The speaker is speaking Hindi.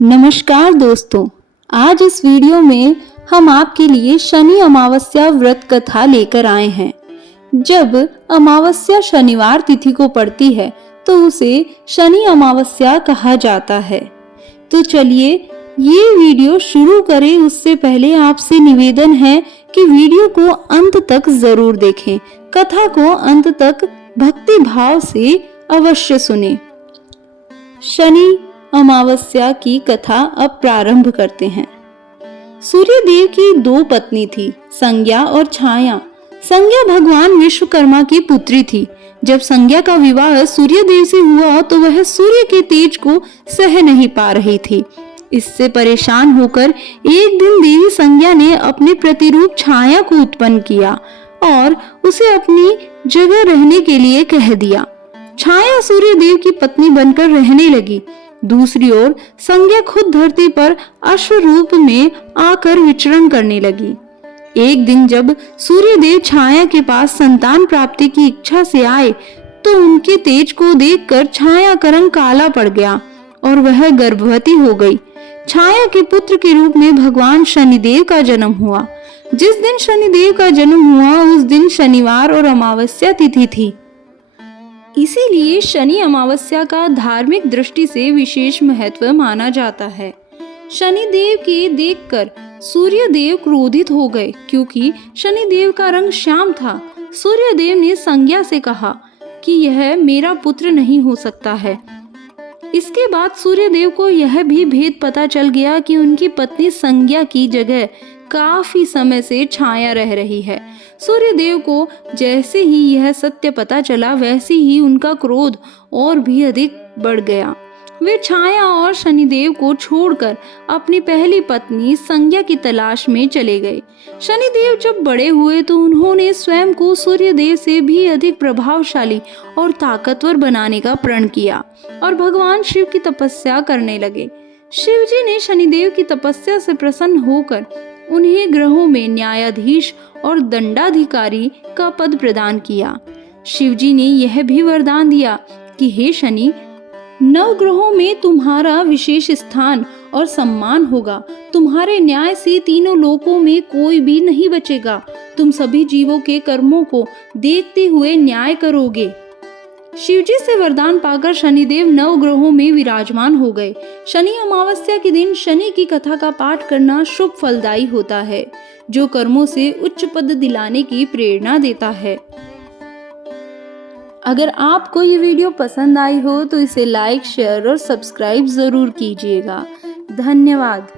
नमस्कार दोस्तों, आज इस वीडियो में हम आपके लिए शनि अमावस्या व्रत कथा लेकर आए हैं। जब अमावस्या शनिवार तिथि को पड़ती है तो उसे शनि अमावस्या कहा जाता है। तो चलिए ये वीडियो शुरू करें उससे पहले आपसे निवेदन है कि वीडियो को अंत तक जरूर देखें, कथा को अंत तक भक्ति भाव से अवश्य सुनें। शनि अमावस्या की कथा अब प्रारंभ करते हैं। सूर्य देव की दो पत्नी थी, संज्ञा और छाया। संज्ञा भगवान विश्वकर्मा की पुत्री थी। जब संज्ञा का विवाह सूर्य देव से हुआ तो वह सूर्य के तेज को सह नहीं पा रही थी। इससे परेशान होकर एक दिन देवी संज्ञा ने अपने प्रतिरूप छाया को उत्पन्न किया और उसे अपनी जगह रहने के लिए कह दिया। छाया सूर्य देव की पत्नी बनकर रहने लगी। दूसरी ओर संज्ञा खुद धरती पर अश्व रूप में आकर विचरण करने लगी। एक दिन जब सूर्य देव छाया के पास संतान प्राप्ति की इच्छा से आए तो उनके तेज को देखकर छाया का रंग काला पड़ गया और वह गर्भवती हो गई। छाया के पुत्र के रूप में भगवान शनिदेव का जन्म हुआ। जिस दिन शनिदेव का जन्म हुआ उस दिन शनिवार और अमावस्या तिथि थी। इसीलिए शनि अमावस्या का धार्मिक दृष्टि से विशेष महत्व माना जाता है। शनिदेव के देखकर सूर्य देव क्रोधित हो गए क्योंकि शनिदेव का रंग श्याम था। सूर्य देव ने संज्ञा से कहा कि यह मेरा पुत्र नहीं हो सकता है। इसके बाद सूर्य देव को यह भी भेद पता चल गया कि उनकी पत्नी संज्ञा की जगह काफी समय से छाया रह रही है। सूर्य देव को जैसे ही यह सत्य पता चला वैसे ही उनका क्रोध और भी अधिक बढ़ गया। वे छाया और शनिदेव को छोड़कर अपनी पहली पत्नी संज्ञा की तलाश में चले गए। शनिदेव जब बड़े हुए तो उन्होंने स्वयं को सूर्य देव से भी अधिक प्रभावशाली और ताकतवर बनाने का प्रण किया और भगवान शिव की तपस्या करने लगे। शिव जी ने शनिदेव की तपस्या से प्रसन्न होकर उन्हें ग्रहों में न्यायाधीश और दंडाधिकारी का पद प्रदान किया। शिव जी ने यह भी वरदान दिया कि हे शनि, नवग्रहों में तुम्हारा विशेष स्थान और सम्मान होगा। तुम्हारे न्याय से तीनों लोकों में कोई भी नहीं बचेगा। तुम सभी जीवों के कर्मों को देखते हुए न्याय करोगे। शिवजी से वरदान पाकर शनिदेव नवग्रहों में विराजमान हो गए। शनि अमावस्या के दिन शनि की कथा का पाठ करना शुभ फलदायी होता है, जो कर्मों से उच्च पद दिलाने की प्रेरणा देता है। अगर आपको ये वीडियो पसंद आई हो तो इसे लाइक, शेयर और सब्सक्राइब जरूर कीजिएगा। धन्यवाद।